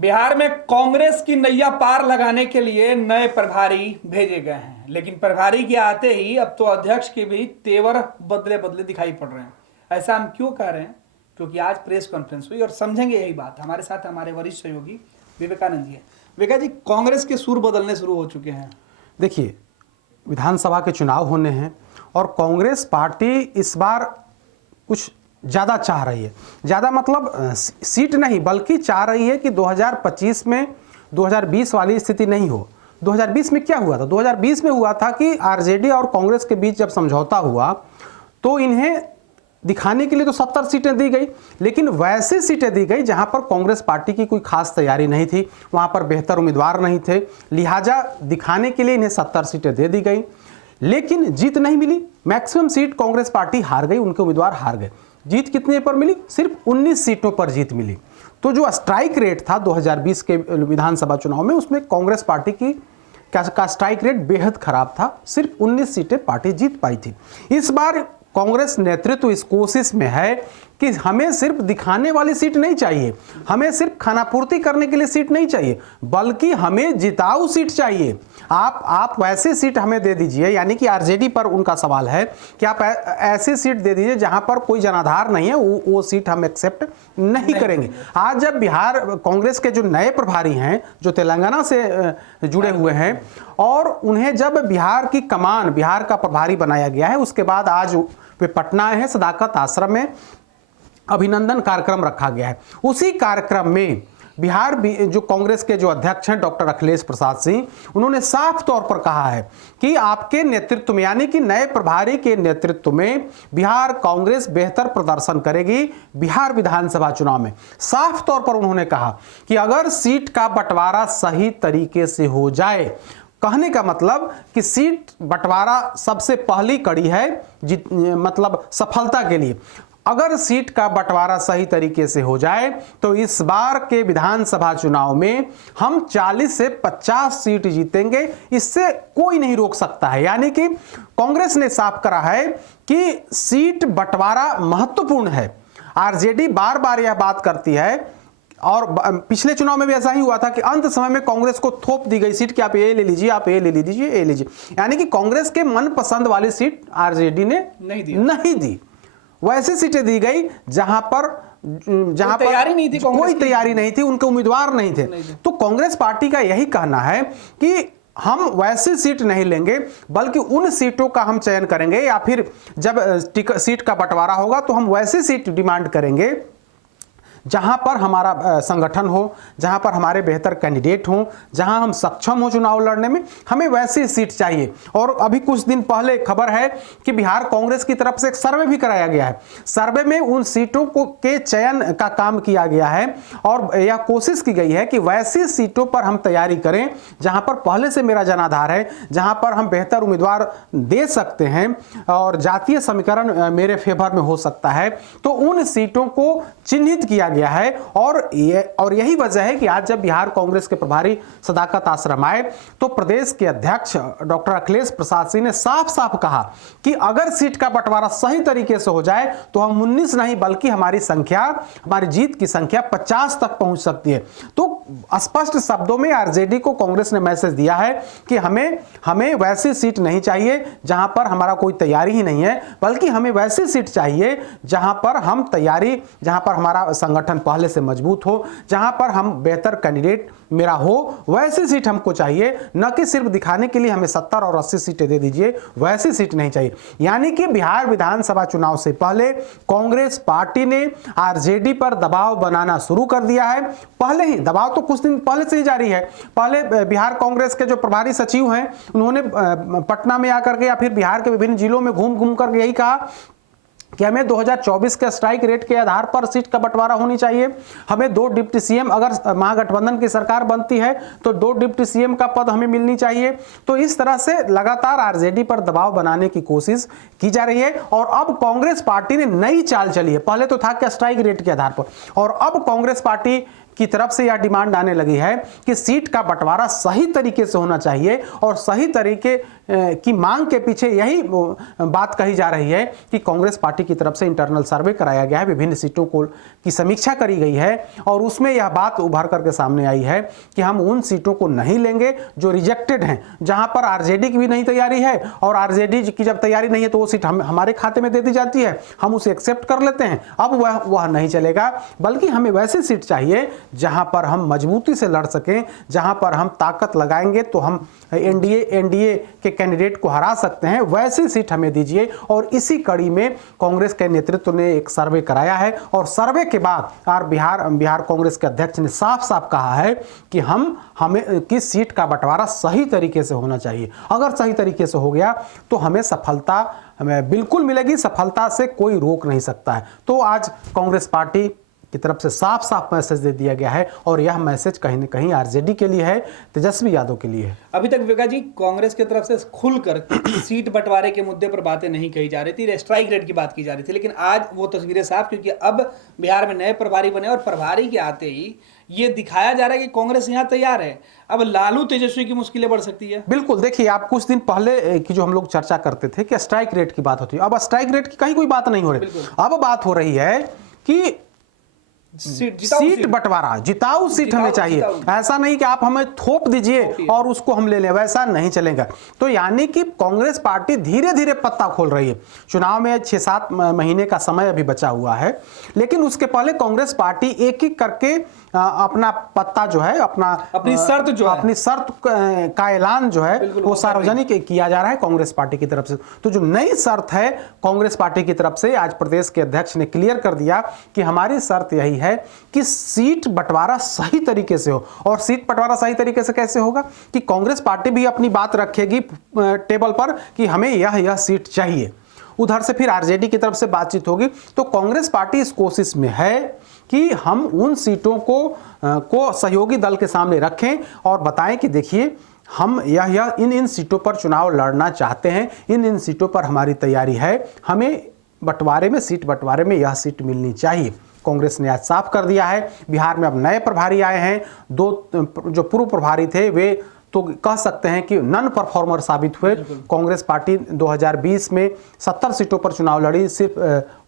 बिहार में कांग्रेस की नैया पार लगाने के लिए नए प्रभारी भेजे गए हैं, लेकिन प्रभारी के आते ही अब तो अध्यक्ष के भी तेवर बदले बदले दिखाई पड़ रहे हैं। ऐसा हम क्यों कह रहे हैं? क्योंकि आज प्रेस कॉन्फ्रेंस हुई और समझेंगे यही बात। हमारे साथ हमारे वरिष्ठ सहयोगी विवेकानंद जी हैं। विवेका जी, कांग्रेस के सुर बदलने शुरू हो चुके हैं। देखिए, विधानसभा के चुनाव होने हैं और कांग्रेस पार्टी इस बार कुछ ज़्यादा चाह रही है। ज़्यादा मतलब सीट नहीं, बल्कि चाह रही है कि 2025 में 2020 वाली स्थिति नहीं हो। 2020 में क्या हुआ था? 2020 में हुआ था कि आरजेडी और कांग्रेस के बीच जब समझौता हुआ तो इन्हें दिखाने के लिए तो 70 सीटें दी गई, लेकिन वैसे सीटें दी गई जहां पर कांग्रेस पार्टी की कोई खास तैयारी नहीं थी, वहां पर बेहतर उम्मीदवार नहीं थे, लिहाजा दिखाने के लिए इन्हें 70 सीटें दे दी गई, लेकिन जीत नहीं मिली। मैक्सिमम सीट कांग्रेस पार्टी हार गई, उनके उम्मीदवार हार गए। जीत कितने पर मिली? सिर्फ 19 सीटों पर जीत मिली। तो जो स्ट्राइक रेट था 2020 के विधानसभा चुनाव में, उसमें कांग्रेस पार्टी का स्ट्राइक रेट बेहद खराब था। सिर्फ 19 सीटें पार्टी जीत पाई थी। इस बार कांग्रेस नेतृत्व इस कोशिश में है कि हमें सिर्फ दिखाने वाली सीट नहीं चाहिए, हमें सिर्फ खानापूर्ति करने के लिए सीट नहीं चाहिए, बल्कि हमें जिताऊ सीट चाहिए। आप वैसे सीट हमें दे दीजिए, यानी कि आरजेडी पर उनका सवाल है कि आप ऐसी सीट दे दीजिए जहां पर कोई जनाधार नहीं है, वो सीट हम एक्सेप्ट नहीं करेंगे। आज जब बिहार कांग्रेस के जो नए प्रभारी हैं, जो तेलंगाना से जुड़े हुए हैं, और उन्हें जब बिहार की कमान, बिहार का प्रभारी बनाया गया है, उसके बाद आज वे पटना आए हैं। सदाकत आश्रम में अभिनंदन कार्यक्रम रखा गया है। उसी कार्यक्रम में बिहार जो कांग्रेस के जो अध्यक्ष हैं डॉक्टर अखिलेश प्रसाद सिंह, उन्होंने साफ तौर पर कहा है कि आपके नेतृत्व में, यानी कि नए प्रभारी के नेतृत्व में बिहार कांग्रेस बेहतर प्रदर्शन करेगी बिहार विधानसभा चुनाव में। साफ तौर पर उन्होंने कहा कि अगर सीट का बंटवारा सही तरीके से हो जाए, कहने का मतलब कि सीट बंटवारा सबसे पहली कड़ी है मतलब सफलता के लिए। अगर सीट का बंटवारा सही तरीके से हो जाए तो इस बार के विधानसभा चुनाव में हम 40 से 50 सीट जीतेंगे, इससे कोई नहीं रोक सकता है। यानी कि कांग्रेस ने साफ करा है कि सीट बंटवारा महत्वपूर्ण है। आरजेडी बार बार यह बात करती है, और पिछले चुनाव में भी ऐसा ही हुआ था कि अंत समय में कांग्रेस को थोप दी गई सीट कि आप ये ले लीजिए, आप ये ले लीजिए, ये लीजिए। यानी कि कांग्रेस के मनपसंद वाली सीट आरजेडी ने नहीं दी। वैसी सीटें दी गई जहां पर तैयारी नहीं थी, कोई तैयारी नहीं थी, उनके उम्मीदवार नहीं थे। तो कांग्रेस पार्टी का यही कहना है कि हम वैसी सीट नहीं लेंगे, बल्कि उन सीटों का हम चयन करेंगे, या फिर जब सीट का बंटवारा होगा तो हम वैसी सीट डिमांड करेंगे जहां पर हमारा संगठन हो, जहां पर हमारे बेहतर कैंडिडेट हों, जहां हम सक्षम हो चुनाव लड़ने में, हमें वैसी सीट चाहिए। और अभी कुछ दिन पहले खबर है कि बिहार कांग्रेस की तरफ से एक सर्वे भी कराया गया है। सर्वे में उन सीटों के चयन का काम किया गया है और यह कोशिश की गई है कि वैसी सीटों पर हम तैयारी करें जहां पर पहले से मेरा जनाधार है, जहां पर हम बेहतर उम्मीदवार दे सकते हैं और जातीय समीकरण मेरे फेवर में हो सकता है। तो उन सीटों को चिन्हित किया गया है और यही वजह है कि आज जब बिहार कांग्रेस के प्रभारी सदाकत आश्रम आए तो प्रदेश के अध्यक्ष डॉक्टर अखिलेश प्रसाद सिंह ने साफ साफ कहा कि अगर सीट का बंटवारा सही तरीके से हो जाए तो हम 19 नहीं, बल्कि हमारी जीत की संख्या 50 तक पहुंच सकती है। तो स्पष्ट शब्दों में आरजेडी को कांग्रेस ने मैसेज दिया है कि हमें वैसी सीट नहीं चाहिए जहां पर हमारा कोई तैयारी ही नहीं है, बल्कि हमें वैसी सीट चाहिए जहां पर हमारा संगठन पहले से मजबूत हो, जहां पर हम बेहतर कैंडिडेट मेरा हो, वैसी सीट हमको चाहिए। न कि सिर्फ दिखाने के लिए हमें 70 और 80 सीटें दे दीजिए, वैसी सीट नहीं चाहिए। यानी कि बिहार विधानसभा चुनाव से पहले कांग्रेस पार्टी ने आरजेडी पर दबाव बनाना शुरू कर दिया है। पहले ही दबाव तो कुछ दिन पहले से ही जारी है। पहले बिहार कांग्रेस के जो प्रभारी सचिव हैं, उन्होंने पटना में आकर के या फिर बिहार के विभिन्न जिलों में घूम घूम कर यही कहा कि हमें 2024 के स्ट्राइक रेट के आधार पर सीट का बंटवारा होनी चाहिए। हमें 2 डिप्टी सीएम, अगर महागठबंधन की सरकार बनती है तो 2 डिप्टी सीएम का पद हमें मिलनी चाहिए। तो इस तरह से लगातार आरजेडी पर दबाव बनाने की कोशिश की जा रही है। और अब कांग्रेस पार्टी ने नई चाल चली है। पहले तो था कि स्ट्राइक रेट के आधार पर, और अब कांग्रेस पार्टी की तरफ से यह डिमांड आने लगी है कि सीट का बंटवारा सही तरीके से होना चाहिए, और सही तरीके की मांग के पीछे यही बात कही जा रही है कि कांग्रेस पार्टी की तरफ से इंटरनल सर्वे कराया गया है, विभिन्न सीटों को की समीक्षा करी गई है, और उसमें यह बात उभर करके सामने आई है कि हम उन सीटों को नहीं लेंगे जो रिजेक्टेड हैं, जहां पर आरजेडी की भी नहीं तैयारी है, और आरजेडी की जब तैयारी नहीं है तो वो सीट हमारे खाते में दे दी जाती है, हम उसे एक्सेप्ट कर लेते हैं। अब वह नहीं चलेगा, बल्कि हमें वैसी सीट चाहिए जहां पर हम मजबूती से लड़ सकें, जहां पर हम ताकत लगाएंगे तो हम एनडीए के कैंडिडेट को हरा सकते हैं, वैसी सीट हमें दीजिए। और इसी कड़ी में कांग्रेस के नेतृत्व ने एक सर्वे कराया है, और सर्वे के बाद बिहार कांग्रेस के अध्यक्ष ने साफ साफ कहा है कि हमें किस सीट का बंटवारा सही तरीके से होना चाहिए। अगर सही तरीके से हो गया तो हमें सफलता बिल्कुल मिलेगी, सफलता से कोई रोक नहीं सकता है। तो आज कांग्रेस पार्टी की तरफ से साफ साफ मैसेज दे दिया गया है, और यह मैसेज कहीं न कहीं आरजेडी के लिए है, तेजस्वी यादव के लिए है। अभी तक विवेका जी कांग्रेस की तरफ से खुलकर सीट बंटवारे के मुद्दे पर बातें नहीं कही जा रही थी, स्ट्राइक रेट की बात की जा रही थी, लेकिन आज वो तस्वीरें साफ, क्योंकि अब बिहार में नए प्रभारी बने और प्रभारी के आते ही ये दिखाया जा रहा है कि कांग्रेस यहाँ तैयार है। अब लालू तेजस्वी की मुश्किलें बढ़ सकती है। बिल्कुल, देखिए आप कुछ दिन पहले की जो हम लोग चर्चा करते थे कि स्ट्राइक रेट की बात होती है, अब स्ट्राइक रेट की कहीं कोई बात नहीं हो रही। अब बात हो रही है कि सीट बंटवारा, जिताऊ सीट हमें चाहिए। ऐसा नहीं कि आप हमें थोप दीजिए और उसको हम ले लें, वैसा नहीं चलेगा। तो यानी कि कांग्रेस पार्टी धीरे धीरे पत्ता खोल रही है। चुनाव में 6-7 महीने का समय अभी बचा हुआ है, लेकिन उसके पहले कांग्रेस पार्टी एक एक करके अपना पत्ता जो है, अपनी शर्त का ऐलान जो है वो सार्वजनिक किया जा रहा है कांग्रेस पार्टी की तरफ से। तो जो नई शर्त है कांग्रेस पार्टी की तरफ से, आज प्रदेश के अध्यक्ष ने क्लियर कर दिया कि हमारी शर्त यही है कि सीट बंटवारा सही तरीके से हो। और सीट बंटवारा सही तरीके से कैसे होगा कि कांग्रेस पार्टी भी अपनी बात रखेगी टेबल पर कि हमें यह सीट चाहिए, उधर से फिर आरजेडी की तरफ से बातचीत होगी। तो कांग्रेस पार्टी इस कोशिश में है कि हम उन सीटों को सहयोगी दल के सामने रखें और बताएं कि देखिए हम इन सीटों पर चुनाव लड़ना चाहते हैं, इन सीटों पर हमारी तैयारी है, हमें सीट बंटवारे में यह सीट मिलनी चाहिए। कांग्रेस ने आज साफ कर दिया है। बिहार में अब नए प्रभारी आए हैं, 2 जो पूर्व प्रभारी थे वे तो कह सकते हैं कि नॉन परफॉर्मर साबित हुए। कांग्रेस पार्टी 2020 में 70 सीटों पर चुनाव लड़ी, सिर्फ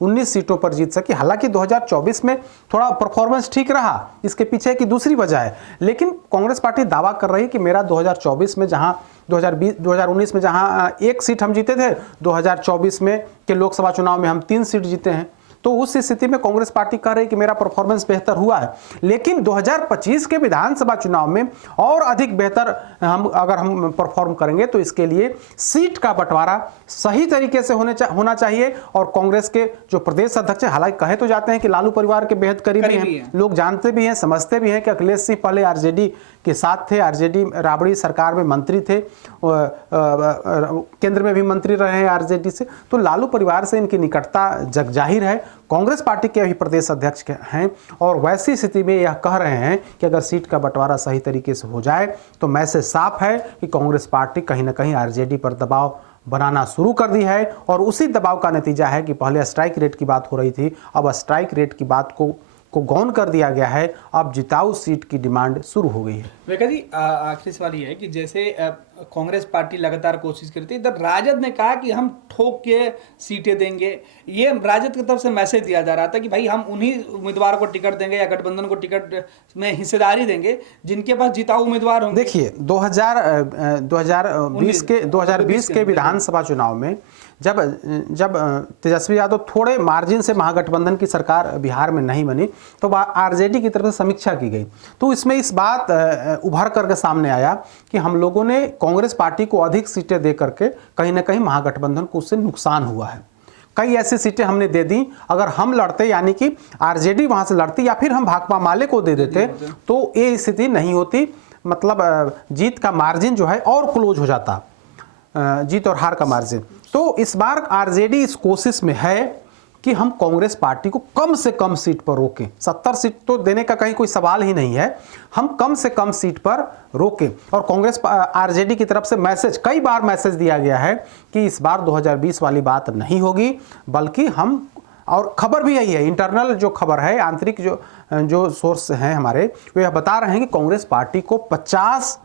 19 सीटों पर जीत सकी। हालांकि 2024 में थोड़ा परफॉर्मेंस ठीक रहा, इसके पीछे की दूसरी वजह है। लेकिन कांग्रेस पार्टी दावा कर रही है कि मेरा 2024 में जहां 2019 में जहां 1 सीट हम जीते थे, 2024 में के लोकसभा चुनाव में हम 3 सीट जीते हैं। तो उस स्थिति में कांग्रेस पार्टी कह रही है कि मेरा परफॉर्मेंस बेहतर हुआ है। लेकिन 2025 के विधानसभा चुनाव में और अधिक बेहतर अगर हम परफॉर्म करेंगे तो इसके लिए सीट का बंटवारा सही तरीके से होना चाहिए। और कांग्रेस के जो प्रदेश अध्यक्ष, हालांकि कहे तो जाते हैं कि लालू परिवार के बेहद करीबी हैं, लोग जानते भी हैं, समझते भी हैं कि अखिलेश सिंह पहले आरजेडी के साथ थे, आरजेडी राबड़ी सरकार में मंत्री थे, केंद्र में भी मंत्री रहे हैं आरजेडी से। तो लालू परिवार से इनकी निकटता जग जाहिर है। कांग्रेस पार्टी के अभी प्रदेश अध्यक्ष हैं, और वैसी स्थिति में यह कह रहे हैं कि अगर सीट का बंटवारा सही तरीके से हो जाए तो मैसेज साफ है कि कांग्रेस पार्टी कहीं ना कहीं आरजेडी पर दबाव बनाना शुरू कर दी है। और उसी दबाव का नतीजा है कि पहले स्ट्राइक रेट की बात हो रही थी, अब स्ट्राइक रेट की बात को गौन कर दिया गया है। अब जिताऊ सीट की डिमांड शुरू हो गई है। विवेका जी, आखिरी सवाल ये है कि जैसे कांग्रेस पार्टी लगातार कोशिश करती है, इधर राजद ने कहा कि हम ठोक के सीटें देंगे। ये राजद की तरफ से मैसेज दिया जा रहा था कि भाई हम उन्हीं उम्मीदवार को टिकट देंगे या गठबंधन को टिकट में हिस्सेदारी देंगे जिनके पास जिताऊ उम्मीदवार होंगे। देखिए 2020 के विधानसभा चुनाव में जब तेजस्वी यादव थोड़े मार्जिन से महागठबंधन की सरकार बिहार में नहीं बनी, तो आरजेडी की तरफ से समीक्षा की गई। तो इसमें इस बात उभर करके सामने आया कि हम लोगों ने कांग्रेस पार्टी को अधिक सीटें दे करके कहीं ना कहीं महागठबंधन को उससे नुकसान हुआ है। कई ऐसी सीटें हमने दे दी, अगर हम लड़ते यानी कि आरजेडी वहां से लड़ती या फिर हम भाकपा माले को दे देते तो ये स्थिति नहीं होती। मतलब जीत का मार्जिन जो है और क्लोज हो जाता, जीत और हार का मार्जिन। तो इस बार आरजेडी इस कोशिश में है कि हम कांग्रेस पार्टी को कम से कम सीट पर रोकें। 70 सीट तो देने का कहीं कोई सवाल ही नहीं है, हम कम से कम सीट पर रोकें। और कांग्रेस आरजेडी की तरफ से कई बार मैसेज दिया गया है कि इस बार 2020 वाली बात नहीं होगी, बल्कि हम और खबर भी यही है, इंटरनल जो खबर है, आंतरिक जो सोर्स हैं हमारे, वो यह बता रहे हैं कि कांग्रेस पार्टी को 50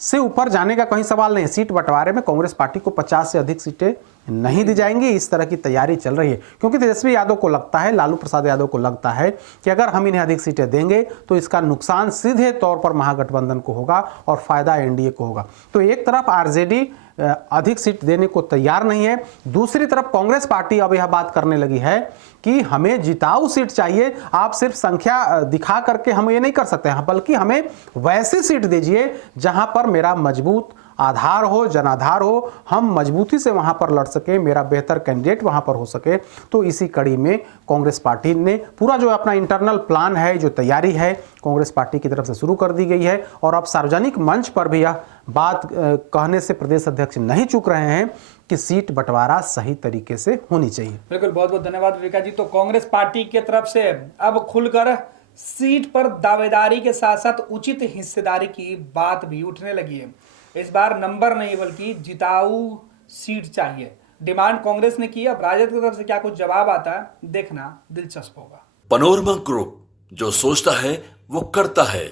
से ऊपर जाने का कोई सवाल नहीं है। सीट बंटवारे में कांग्रेस पार्टी को 50 से अधिक सीटें नहीं दी जाएंगी, इस तरह की तैयारी चल रही है। क्योंकि तेजस्वी यादव को लगता है, लालू प्रसाद यादव को लगता है कि अगर हम इन्हें अधिक सीटें देंगे तो इसका नुकसान सीधे तौर पर महागठबंधन को होगा और फायदा एनडीए को होगा। तो एक तरफ आरजेडी अधिक सीट देने को तैयार नहीं है, दूसरी तरफ कांग्रेस पार्टी अब यह बात करने लगी है कि हमें जिताऊ सीट चाहिए, आप सिर्फ संख्या दिखा करके हम ये नहीं कर सकते हैं, बल्कि हमें वैसी सीट दीजिए जहां पर मेरा मजबूत आधार हो, जनाधार हो, हम मजबूती से वहां पर लड़ सके, मेरा बेहतर कैंडिडेट वहां पर हो सके। तो इसी कड़ी में कांग्रेस पार्टी ने पूरा जो अपना इंटरनल प्लान है, जो तैयारी है, कांग्रेस पार्टी की तरफ से शुरू कर दी गई है। और अब सार्वजनिक मंच पर भी यह बात कहने से प्रदेश अध्यक्ष नहीं चूक रहे हैं कि सीट बंटवारा सही तरीके से होनी चाहिए। बिल्कुल, बहुत बहुत धन्यवाद विवेका जी। तो कांग्रेस पार्टी की तरफ से अब खुलकर सीट पर दावेदारी के साथ साथ उचित हिस्सेदारी की बात भी उठने लगी है। इस बार नंबर नहीं बल्कि जिताऊ सीट चाहिए, डिमांड कांग्रेस ने की। अब राजद की तरफ से क्या कुछ जवाब आता है, देखना दिलचस्प होगा। पैनोरमा ग्रुप, जो सोचता है वो करता है।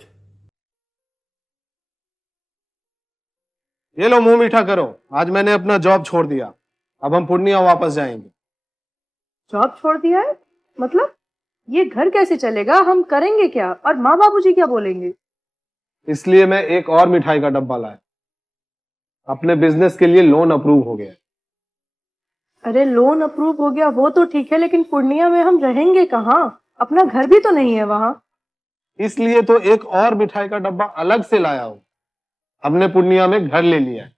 ये लो, मुंह मीठा करो, आज मैंने अपना जॉब छोड़ दिया, अब हम पूर्णिया वापस जाएंगे। जॉब छोड़ दिया है? मतलब ये घर कैसे चलेगा, हम करेंगे क्या, और माँ बाबूजी क्या बोलेंगे? इसलिए मैं एक और मिठाई का डब्बा लाया, अपने बिजनेस के लिए लोन अप्रूव हो गया। अरे लोन अप्रूव हो गया वो तो ठीक है, लेकिन पूर्णिया में हम रहेंगे कहाँ? अपना घर भी तो नहीं है वहाँ। इसलिए तो एक और मिठाई का डब्बा अलग से लाया हूँ। हमने पूर्णिया में घर ले लिया है,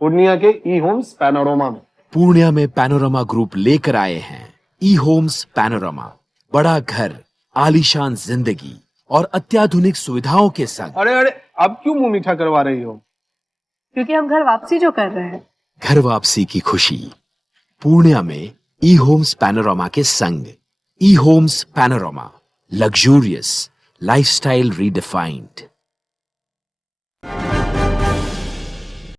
पूर्णिया के ई होम्स पैनोरमा में। पूर्णिया में पैनोरमा ग्रुप लेकर आए हैं ई होम्स पैनोरमा, बड़ा घर, आलीशान जिंदगी और अत्याधुनिक सुविधाओं के संग। अरे अरे, अब क्यों मुंह मीठा करवा रही हो? क्योंकि हम घर वापसी जो कर रहे हैं। घर वापसी की खुशी पूर्णिया में ई होम्स पैनोरमा के संग। E homes panorama, luxurious lifestyle redefined.